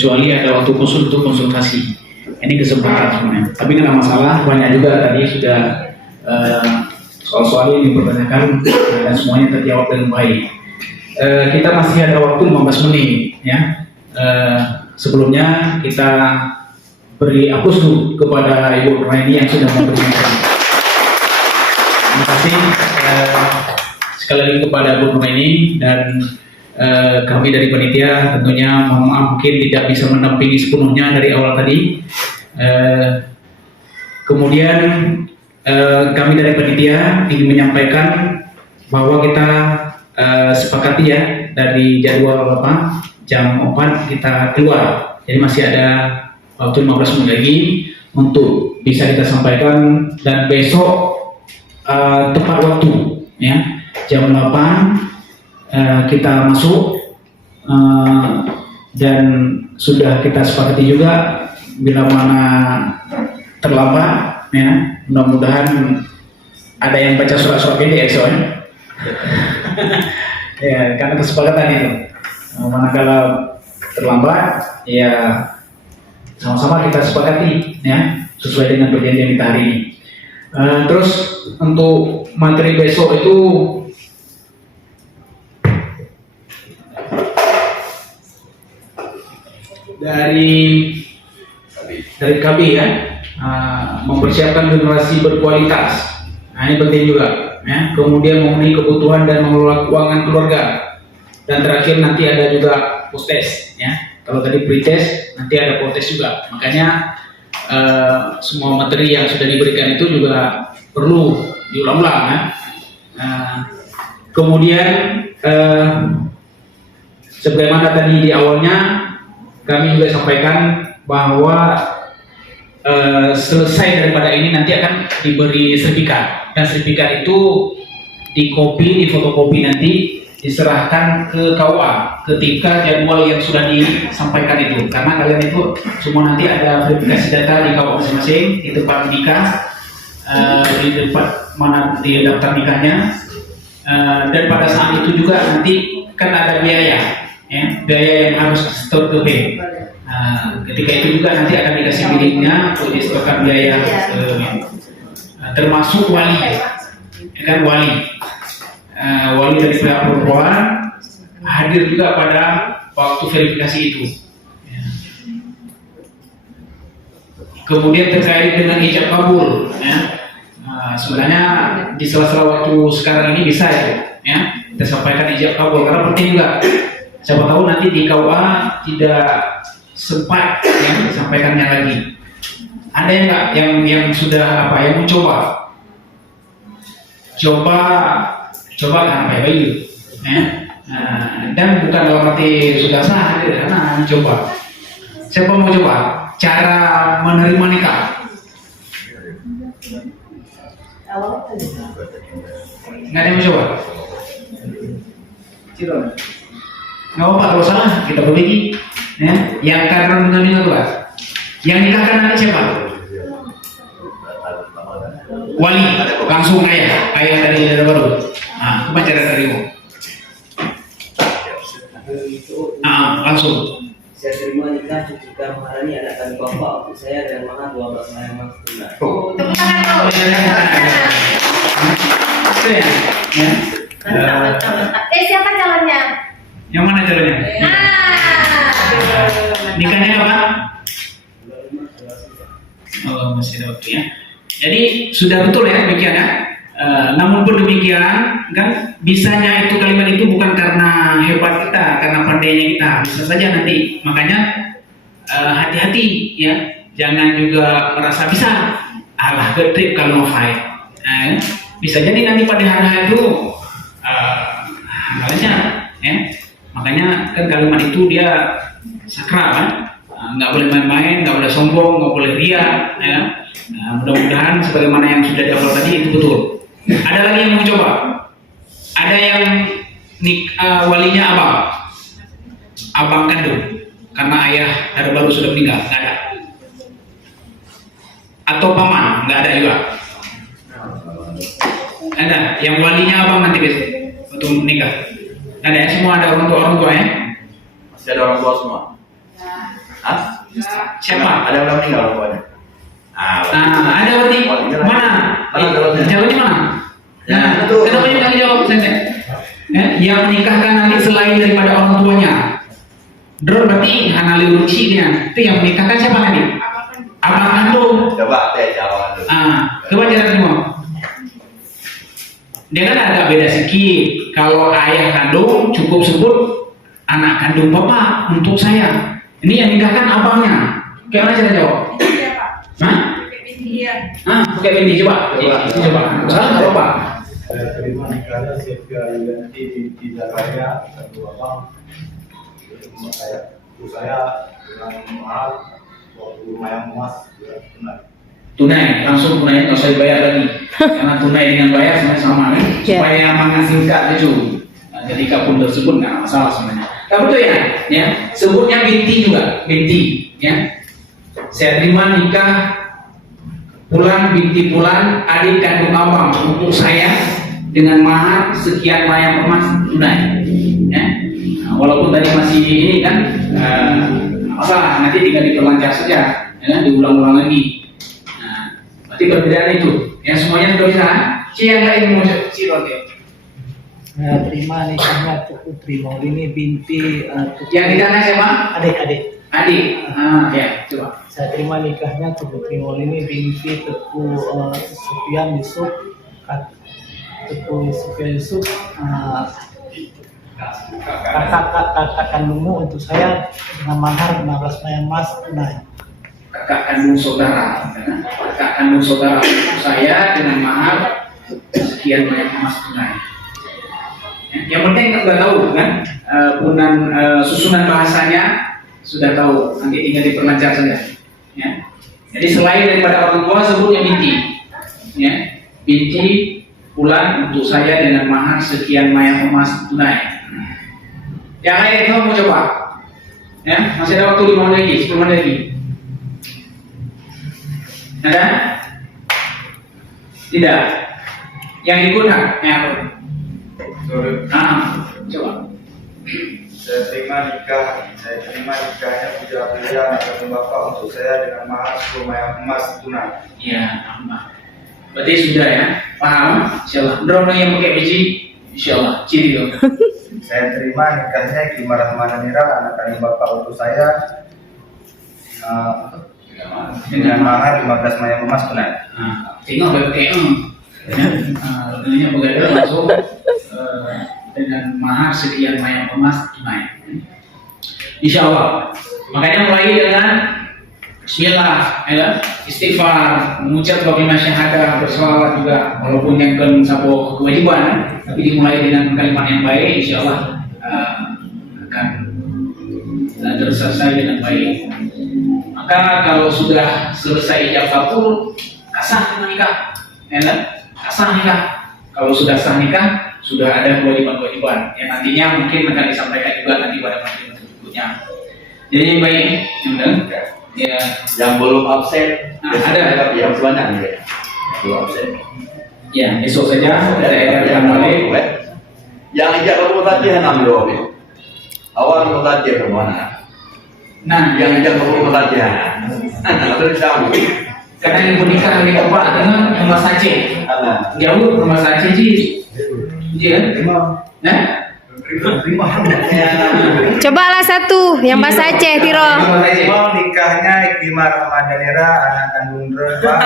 kecuali ada waktu khusus untuk konsultasi. Ini kesempatan sebenarnya. Tapi nggak masalah, banyak juga tadi sudah soal-soal yang dipertanyakan dan semuanya terjawab dengan baik. Kita masih ada waktu 15 menit ya. Sebelumnya kita beri aplaus dulu kepada Ibu Nuraini yang sudah memberikan. Terima kasih sekali lagi kepada Bu Nuraini dan kami dari panitia tentunya mohon maaf mungkin tidak bisa mendampingi sepenuhnya dari awal tadi. Kemudian kami dari panitia ingin menyampaikan bahwa kita sepakati ya dari jadwal jam 4 kita keluar, jadi masih ada waktu 15 menit lagi untuk bisa kita sampaikan, dan besok tepat waktu ya jam 8 kita masuk, dan sudah kita sepakati juga bila mana terlambat ya, mudah-mudahan ada yang baca surat-surat pendek ya soalnya. Ya, karena kesepakatan itu. Manakala terlambat, ya sama-sama kita sepakati ya, sesuai dengan perjanjian kita hari ini. Terus untuk materi besok itu dari KB ya, mempersiapkan generasi berkualitas. Nah, ini penting juga ya. Kemudian memenuhi kebutuhan dan mengelola keuangan keluarga, dan terakhir nanti ada juga post test ya. Kalau tadi pre-test, nanti ada post test juga. Makanya semua materi yang sudah diberikan itu juga perlu diulang-ulang ya. Kemudian sebagaimana tadi di awalnya kami juga sampaikan bahwa selesai daripada ini nanti akan diberi sertifikat, dan sertifikat itu dikopi, difotokopi, nanti diserahkan ke KUA ketika jadwal yang sudah disampaikan itu, karena kalian itu semua nanti ada verifikasi data di KUA masing-masing, di tempat nikah, di tempat mana di daftar nikahnya, dan pada saat itu juga nanti kan ada biaya ya, biaya yang harus setor ke bank. Ketika itu juga nanti akan dikasih biliknya untuk disetorkan biaya, termasuk wali, ya kan, wali dari pihak perempuan hadir juga pada waktu verifikasi itu. Kemudian terkait dengan ijab kabul, ya. Sebenarnya di sela-sela waktu sekarang ini bisa ya, kita sampaikan ijab kabul karena penting juga. Siapa tahu nanti di KUA tidak sempat yang disampaikannya lagi. Ada yang nggak yang sudah yang mencoba? Coba kan baik-baik ya. Dan bukan dalam arti sudah sah, karena mencoba. Siapa mau coba cara menerima nikah? Nggak ada yang mencoba? Nggak apa-apa, kalau salah kita berbagi ya. Yang karena dengan tua, yang nikahkan nanti siapa? Wali, langsung ayah dari dada baru. Nah, apa cara terima? Langsung. Saya terima nikah jika maharani adakan bapak untuk saya dan mahar 12 mahar emas tunai. Tepuk tangan. Ya. Mantap. Siapa calonnya? Yang mana caranya? Nikahnya kapan? Oh, masih ada waktu ya. Jadi sudah betul ya demikian ya. Namun pun demikian kan, bisanya itu kalimat itu bukan karena hebat kita, karena pandainya kita, bisa saja nanti. Makanya hati-hati ya, jangan juga merasa bisa. Alah getrip kalau mau fight. Bisa jadi nanti pada hari itu halalnya ya. Makanya kan kalimat itu dia sakral kan, nggak boleh main-main, nggak boleh sombong, nggak boleh ria ya. Mudah-mudahan sebagaimana yang sudah dihafal tadi itu betul. Ada lagi yang mau coba? Ada yang walinya abang kandung karena ayah dari baru sudah meninggal, nggak ada. Atau paman, nggak ada juga. Ada yang walinya abang nanti besok untuk menikah. Ada ya, semua ada orang tua ya? Masih ada orang tua semua? Siapa? Ada orang meninggal pokoknya. Ada berarti mana? Calonnya? Calonnya mana? Nah, Itu. kenapa yang jawab saya? Yang menikahkan nanti selain daripada orang tuanya. Drone berarti hanali urusinya. Itu yang menikahkan siapa nanti? Abang kandung. Coba teh jawab dulu. Coba jalan semua. Dia kan agak beda sedikit. Kalau ayah kandung cukup sebut anak kandung bapak untuk saya. Ini yang nikahkan abangnya. Gimana cara jawab? Iya, Pak. Hah? Iya. Pakai binti coba. Coba. Salah nggak apa-apa. Saya terima nikahnya Sylvia Yulianti di Jakarta kedua bang. Saya dengan mahal waktu lumayan emas tunai. Tunai, langsung tunai, nggak usah dibayar lagi. Karena tunai dengan bayar sebenarnya sama nih. Supaya mengasingkan itu. Nah, ketika pun tersebut nggak masalah sebenarnya. Tapi betul ya, sebutnya binti juga, binti, ya. Saya terima nikah Pulan binti Pulan, adik kandung abang untuk saya dengan mahar sekian banyak emas tunai. Ya. Nah, walaupun tadi masih ini kan masalah, nanti tinggal diperlancar saja, ya, diulang-ulang lagi. Nah, berarti perbedaan itu. Ya semuanya sudah bisa. Yang lain mau Cirote. Saya terima nikahnya Putri Maulini binti Yang nikahnya siapa? adik-adik. Adik. Ya, coba. Saya terima nikahnya Putri Maulini binti Teguh Sufian Yusuf. Teguh Sufian Yusuf kakak kandungmu untuk saya dengan mahar 15 mayang emas tunai. Kakak kandung saudara, ya. Kakak kandung saudara untuk saya dengan mahar sekian banyak emas tunai. Yang penting sudah tahu kan, susunan bahasanya sudah tahu, nanti tinggal diperlancar saja. Ya. Jadi selain daripada orang tua sebutnya binti, ya, binti Pulan untuk saya dengan mahar sekian banyak emas tunai. Yang lain kamu mau coba? Ya, masih ada waktu 5 menit lagi, 10 menit lagi. Ada? Tidak. Yang ikut nggak? Yang apa? Coba. Saya terima nikahnya Puja Pria anak kandung bapak untuk saya dengan mahar 10 mayang emas tunai. Iya, tambah. Berarti sudah ya, paham? Insyaallah. Drone yang pakai biji, insyaallah. Ciri dong. Saya terima nikahnya Ki Rahmana Nira anak kandung bapak untuk saya dengan mahar 15 mayang emas tunai. Tengok pakai Artinya begadang langsung dengan mahar sekian banyak emas tunai. Insya Allah. Makanya mulai dengan Bismillah, ya, istighfar, mengucap kalimat syahadah, bersolawat juga, walaupun yang kan satu kewajiban, tapi dimulai dengan kalimat yang baik, insya Allah akan terselesai dengan baik. Maka kalau sudah selesai ijab kabul, sah nikah, ya kan? Sah nikah. Kalau sudah sah nikah, sudah ada kewajiban-kewajiban yang nantinya mungkin akan disampaikan juga nanti pada materi berikutnya. Jadi yang baik, ya. Yang belum absen, Ada. yang sebanyak ya. Belum absen. Ya, besok saja ada edaran balik. Yang ijab kabul tadi yang ambil wabil. Awal kabul tadi kemana? Nah, Yang ijab kabul tadi ya. Terus kamu. karena yang menikah dengan bapak dengan rumah Aceh. Jauh rumah Aceh sih. Iya. Nah, Cobalah satu yang bahasa Aceh, Tiro. Mau nikahnya Iklimah Rahmadanira anak kandung Dron Pak.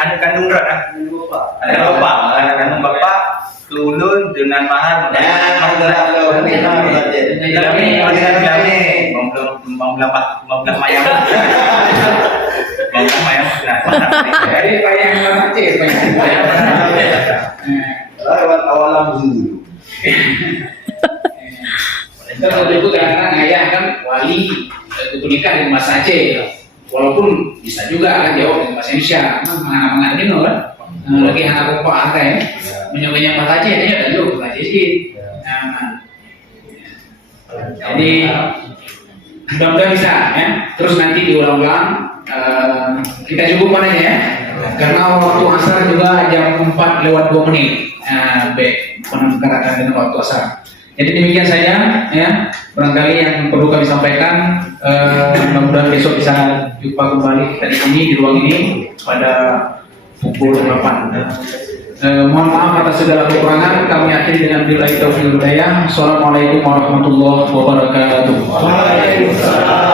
Anak kandung Dron, anak kandung bapak Tulun dengan mahar dari yang rumah Aceh, Lewat awalam dulu. Kalau itu kadang-kadang ayah kan wali itu nikah di rumah Aceh, walaupun bisa juga kan jawab di bahasa Indonesia, mana-mana gitu kan. Lagi anak bapak ada ya, menyokongnya bahasa Aceh ya, dan lu bahasa Aceh sih. Jadi mudah-mudahan bisa ya. Terus nanti diulang-ulang, kita cukupkan aja ya, karena waktu asar juga jam 4 lewat 2 menit. Baik, penangkaran dengan waktu asar. Jadi demikian saja ya. Barangkali yang perlu kami sampaikan. Mudah-mudahan besok bisa jumpa kembali kita di sini di ruang ini pada pukul 8. Mohon maaf atas segala kekurangan. Kami akhiri dengan billahi taufiq wal hidayah. Assalamualaikum warahmatullahi wabarakatuh. Waalaikumsalam.